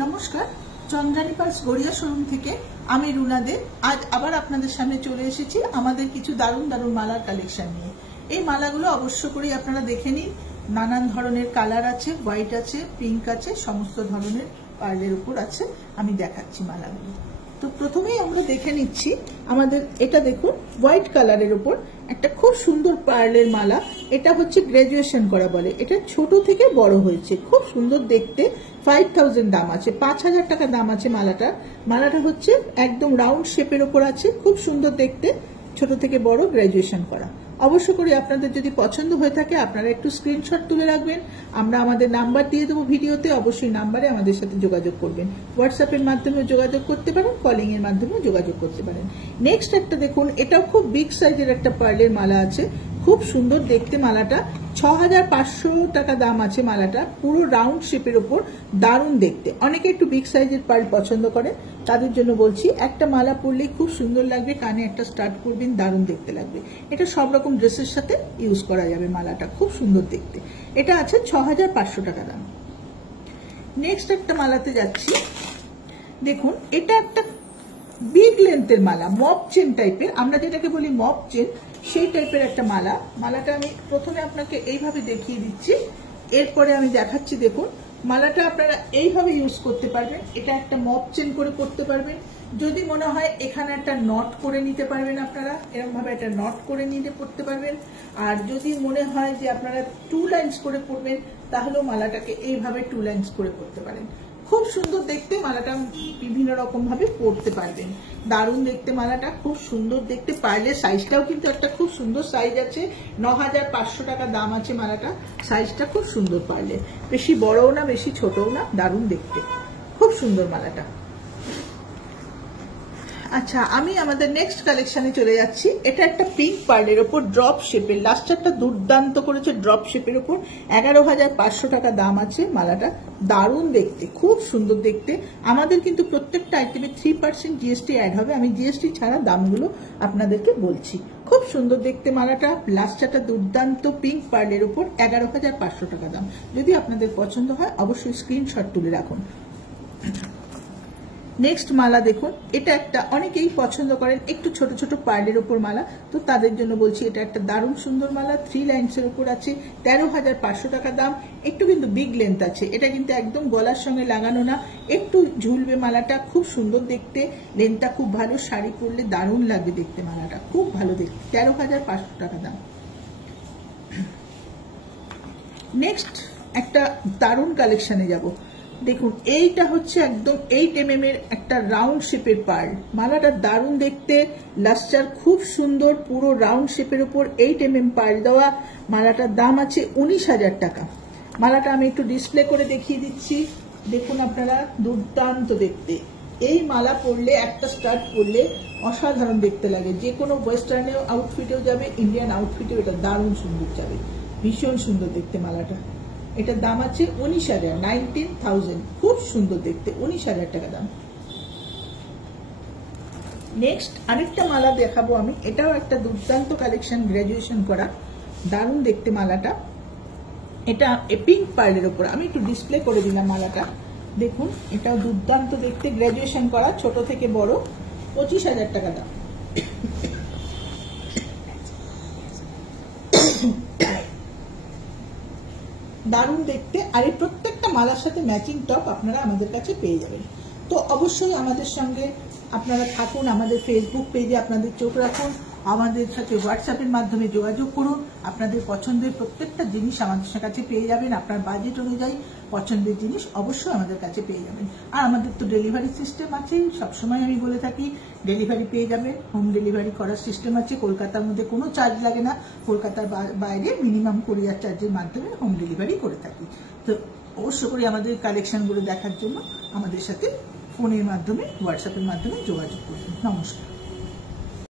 নমস্কার, Chandrani purse Garia showroom থেকে আমি রুনা দে আজ আবার আপনাদের সামনে চলে এসেছি আমাদের কিছু দারুণ দারুণ মালার কালেকশন নিয়ে। এই মালাগুলো অবশ্য করে আপনারা দেখে নিন। নানান ধরনের কালার আছে, হোয়াইট আছে, পিঙ্ক আছে, সমস্ত ধরনের পার্লের উপর আছে। আমি দেখাচ্ছি মালাগুলো। তো প্রথমেই আমরা দেখে নিচ্ছি আমাদের এটা দেখুন, হোয়াইট কালারের উপর একটা খুব সুন্দর পার্লের মালা। এটা হচ্ছে গ্রাজুয়েশন করা বলে। এটা ছোট থেকে বড় হয়েছে, খুব সুন্দর দেখতে। 5000 দাম আছে, 5000 টাকা দাম আছে মালাটা হচ্ছে একদম রাউন্ড শেপের উপর আছে, খুব সুন্দর দেখতে, ছোট থেকে বড় গ্রাজুয়েশন করা। অবশ্য করে আপনাদের যদি পছন্দ হয়ে থাকে আপনারা একটু স্ক্রিনশট তুলে রাখবেন। আমরা আমাদের নাম্বার দিয়ে দেবো ভিডিওতে, অবশ্যই নাম্বারে আমাদের সাথে যোগাযোগ করবেন। হোয়াটসঅ্যাপের মাধ্যমে যোগাযোগ করতে পারেন, কলিং এর মাধ্যমে যোগাযোগ করতে পারেন। নেক্সট একটা দেখুন, এটাও খুব বিগ সাইজের একটা পার্লের মালা আছে, খুব সুন্দর দেখতে মালাটা। 6500 টাকা দাম আছে মালাটা, পুরো রাউন্ড শেপের উপর, দারুণ দেখতে। অনেকে একটু বিগ সাইজের পার্ল পছন্দ করে, তাদের জন্য বলছি একটা মালা পরলেই খুব সুন্দর লাগবে। কানে একটা স্টার্ট করবেন, দারুণ দেখতে লাগবে। এটা সব রকম ড্রেসের সাথে ইউজ করা যাবে। মালাটা খুব সুন্দর দেখতে। এটা আছে 6500 টাকা দাম। নেক্সট একটা মালাতে যাচ্ছি, দেখুন এটা একটা বিগ লেন্থের মালা, মপ চেন টাইপের, আমরা যেটাকে বলি মপ চেন, সেই টাইপের একটা মালা। মালাটা আমি প্রথমে আপনাকে এইভাবে দেখিয়ে দিচ্ছি, এরপরে আমি দেখাচ্ছি। দেখুন মালাটা আপনারা এইভাবে ইউজ করতে পারবেন। এটা একটা মপ চেন করে পড়তে পারবেন। যদি মনে হয় এখানে একটা নট করে নিতে পারবেন, আপনারা এরকম ভাবে একটা নট করে নিতে পড়তে পারবেন। আর যদি মনে হয় যে আপনারা 2 লাইনস করে পড়বেন, তাহলেও মালাটাকে এইভাবে 2 লাইনস করে পড়তে পারেন। খুব সুন্দর দেখতে মালাটা, বিভিন্ন রকম ভাবে পরতে পারবেন। দারুণ দেখতে মালাটা, খুব সুন্দর দেখতে। পার্লের সাইজটাও কিন্তু একটা খুব সুন্দর সাইজ আছে। 9500 টাকা দাম আছে মালাটা। সাইজটা খুব সুন্দর পার্লের, বেশি বড়ও না বেশি ছোটও না, দারুণ দেখতে, খুব সুন্দর মালাটা। আচ্ছা, আমি আমাদের নেক্সট কালেকশনে চলে যাচ্ছি। এটা একটা পিঙ্ক পার্লের ওপর ড্রপ শেপের, লাস্টারটা দুর্দান্ত করেছে, ড্রপ শেপের ওপর 11500 টাকা দাম আছে মালাটা। দারুণ দেখতে, খুব সুন্দর দেখতে। আমাদের কিন্তু প্রত্যেকটা আইটেমে 3% জিএসটি অ্যাড হবে। আমি জিএসটি ছাড়া দামগুলো আপনাদেরকে বলছি। খুব সুন্দর দেখতে মালাটা, লাস্টারটা দুর্দান্ত, পিঙ্ক পার্লের ওপর 11500 টাকা দাম। যদি আপনাদের পছন্দ হয় অবশ্যই স্ক্রিনশট তুলে রাখুন। নেক্সট মালা দেখুন, এটা একটা অনেকেই পছন্দ করেন একটু ছোট ছোট পার্লের উপর মালা, তো তাদের জন্য বলছি এটা একটা দারুণ সুন্দর মালা। 3 লাইনসের উপর আছে, 13500 টাকা দাম। একটু কিন্তু বিগ লেন্থ আছে, এটা কিন্তু একদম গলার সঙ্গে লাগানো না, একটু ঝুলবে মালাটা। খুব সুন্দর দেখতে, লেন্থটা খুব ভালো, শাড়ি পরলে দারুণ লাগবে দেখতে। মালাটা খুব ভালো দেখতে, 13500 টাকা দাম। নেক্সট একটা দারুণ কালেকশনে যাব। দেখুন এইটা হচ্ছে একদম 8 mm এর একটা রাউন্ড শেপের পার্ল। মালাটা দারুণ দেখতে, লাস্টার খুব সুন্দর, পুরো রাউন্ড শেপের উপর 8 mm পার্ল দেওয়া। মালাটার দাম আছে 19000 টাকা। মালাটা আমি একটু ডিসপ্লে করে দেখিয়ে দিচ্ছি। দেখুন আপনারা, দুর্দান্ত দেখতে। এই মালা পরলে, একটা স্টার্ট পরলে অসাধারণ দেখতে লাগে। যে কোনো ওয়েস্টার্ন আউটফিটেও যাবে, ইন্ডিয়ান আউটফিটেও এটা দারুণ সুন্দর যাবে। ভীষণ সুন্দর দেখতে মালাটা। এটার দাম আছে 19000, খুব সুন্দর দেখতে, 19000 টাকা দাম। নেক্সট আরেকটা মালা দেখাবো আমি। এটাও একটা দুর্দান্ত কালেকশন, গ্রাজুয়েশন করা, দারুণ দেখতে মালাটা। এটা পিঙ্ক পার্লের উপর, আমি একটু ডিসপ্লে করে দিলাম মালাটা। দেখুন এটাও দুর্দান্ত দেখতে, গ্রাজুয়েশন করা, ছোট থেকে বড়, 25000 টাকা দাম। দারুণ দেখতে। আর এই প্রত্যেকটা মালার সাথে ম্যাচিং টপ আপনারা আমাদের কাছে পেয়ে যাবেন। তো অবশ্যই আমাদের সঙ্গে আপনারা থাকুন, আমাদের ফেসবুক পেজে আপনাদের চোখ রাখুন, আমাদের সাথে হোয়াটসঅ্যাপের মাধ্যমে যোগাযোগ করুন। আপনাদের পছন্দের প্রত্যেকটা জিনিস আমাদের কাছে পেয়ে যাবেন। আপনার বাজেট অনুযায়ী পছন্দের জিনিস অবশ্যই আমাদের কাছে পেয়ে যাবেন। আর আমাদের তো ডেলিভারি সিস্টেম আছে, সবসময় আমি বলে থাকি ডেলিভারি পেয়ে যাবেন। হোম ডেলিভারি করার সিস্টেম আছে। কলকাতার মধ্যে কোনো চার্জ লাগে না, কলকাতার বাইরে মিনিমাম কুরিয়ার চার্জের মাধ্যমে হোম ডেলিভারি করে থাকি। তো অবশ্য করে আমাদের কালেকশনগুলো দেখার জন্য আমাদের সাথে ফোনের মাধ্যমে, হোয়াটসঅ্যাপের মাধ্যমে যোগাযোগ করুন। নমস্কার।